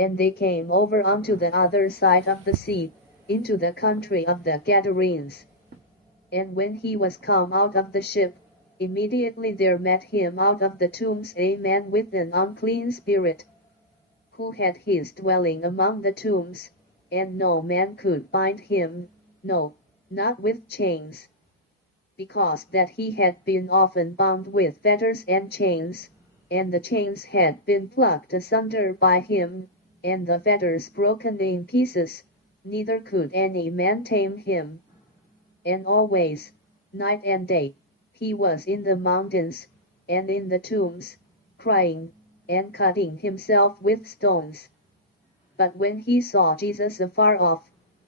And they came over unto the other side of the sea, into the country of the Gadarenes. And when he was come out of the ship, immediately there met him out of the tombs a man with an unclean spirit, who had his dwelling among the tombs, and no man could bind him, no, not with chains, because that he had been often bound with fetters and chains, and the chains had been plucked asunder by him, and the fetters broken in pieces, neither could any man tame him. And always, night and day, he was in the mountains, and in the tombs, crying, and cutting himself with stones. But when he saw Jesus afar off,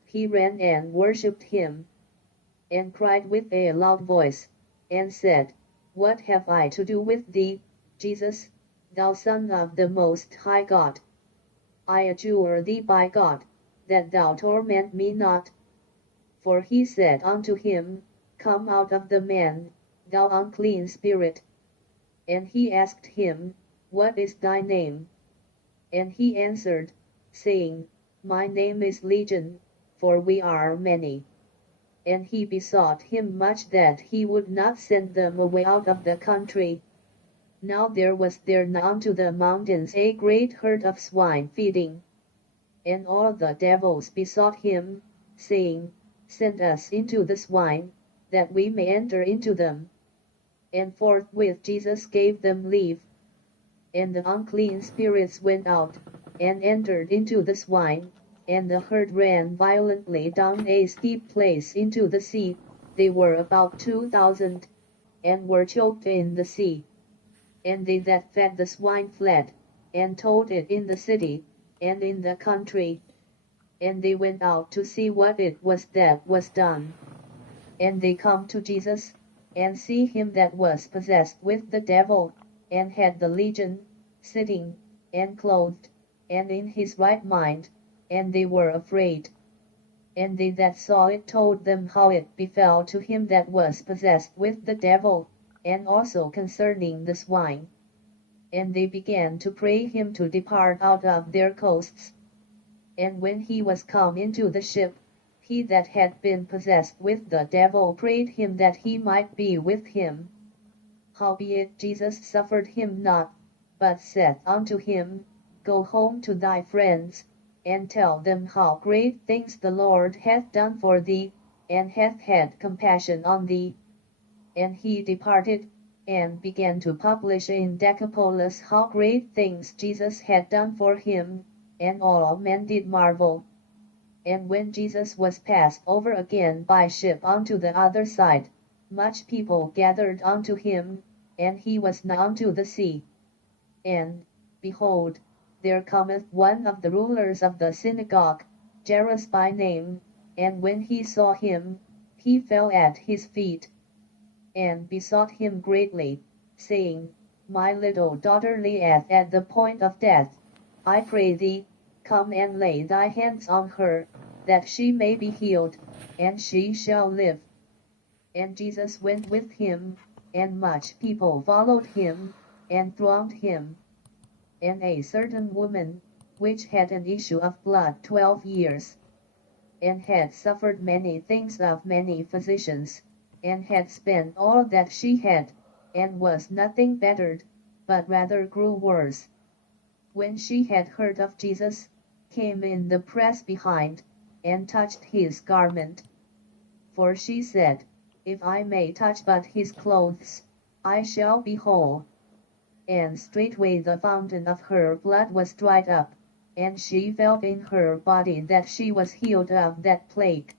he ran and worshipped him, and cried with a loud voice, and said, What have I to do with thee, Jesus, thou Son of the Most High God? I adjure thee by God, that thou torment me not. For he said unto him, Come out of the man, thou unclean spirit. And he asked him, What is thy name? And he answered, saying, My name is Legion, for we are many. And he besought him much that he would not send them away out of the country. Now there was there unto the mountains a great herd of swine feeding. And all the devils besought him, saying, Send us into the swine, that we may enter into them. And forthwith Jesus gave them leave. And the unclean spirits went out, and entered into the swine, and the herd ran violently down a steep place into the sea. They were about 2,000, and were choked in the sea. And they that fed the swine fled, and told it in the city, and in the country. And they went out to see what it was that was done. And they come to Jesus, and see him that was possessed with the devil, and had the legion, sitting, and clothed, and in his right mind, and they were afraid. And they that saw it told them how it befell to him that was possessed with the devil, and also concerning the swine. And they began to pray him to depart out of their coasts. And when he was come into the ship, he that had been possessed with the devil prayed him that he might be with him. Howbeit Jesus suffered him not, but said unto him, Go home to thy friends, and tell them how great things the Lord hath done for thee, and hath had compassion on thee. And he departed, and began to publish in Decapolis how great things Jesus had done for him, and all men did marvel. And when Jesus was passed over again by ship unto the other side, much people gathered unto him, and he was nigh unto the sea. And, behold, there cometh one of the rulers of the synagogue, Jairus by name, and when he saw him, he fell at his feet, and besought him greatly, saying, My little daughter lieth at the point of death. I pray thee, come and lay thy hands on her, that she may be healed, and she shall live. And Jesus went with him, and much people followed him, and thronged him. And a certain woman, which had an issue of blood 12 years, and had suffered many things of many physicians, and had spent all that she had, and was nothing bettered, but rather grew worse, when she had heard of Jesus, came in the press behind, and touched his garment. For she said, If I may touch but his clothes, I shall be whole. And straightway the fountain of her blood was dried up, and she felt in her body that she was healed of that plague.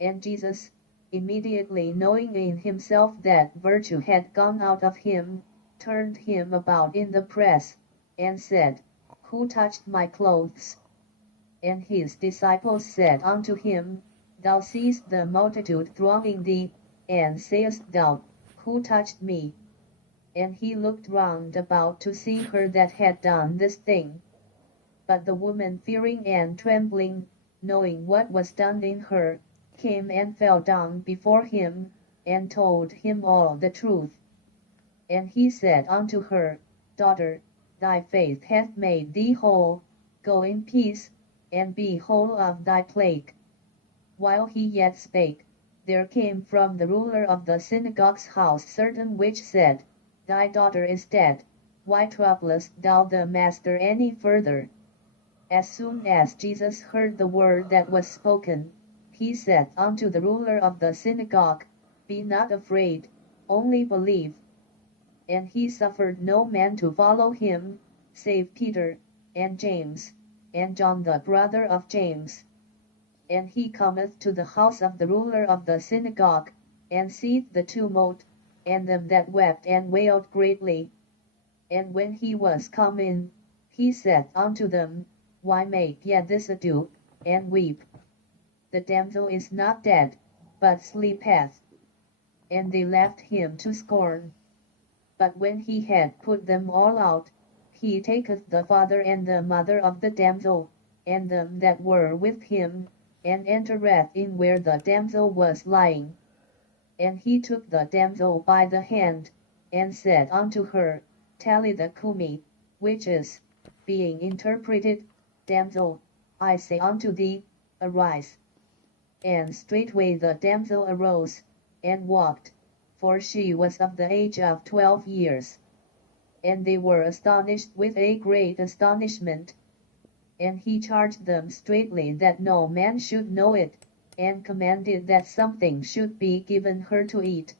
And Jesus, immediately knowing in himself that virtue had gone out of him, turned him about in the press, and said, Who touched my clothes? And his disciples said unto him, Thou seest the multitude thronging thee, and sayest thou, Who touched me? And he looked round about to see her that had done this thing. But the woman, fearing and trembling, knowing what was done in her, came and fell down before him, and told him all the truth. And he said unto her, Daughter, thy faith hath made thee whole, Go in peace, and be whole of thy plague. While he yet spake, there came from the ruler of the synagogue's house certain which said, Thy daughter is dead, why troublest thou the master any further? As soon as Jesus heard the word that was spoken, he said unto the ruler of the synagogue, Be not afraid, only believe. And he suffered no man to follow him, save Peter, and James, and John the brother of James. And he cometh to the house of the ruler of the synagogue, and seeth the tumult, and them that wept and wailed greatly. And when he was come in, he said unto them, Why make ye this ado, and weep? The damsel is not dead, but sleepeth. And they laughed him to scorn. But when he had put them all out, he taketh the father and the mother of the damsel, and them that were with him, and entereth in where the damsel was lying. And he took the damsel by the hand, and said unto her, Talitha cumi, which is, being interpreted, Damsel, I say unto thee, arise. And straightway the damsel arose, and walked, for she was of the age of 12 years. And they were astonished with a great astonishment. And he charged them straitly that no man should know it, and commanded that something should be given her to eat.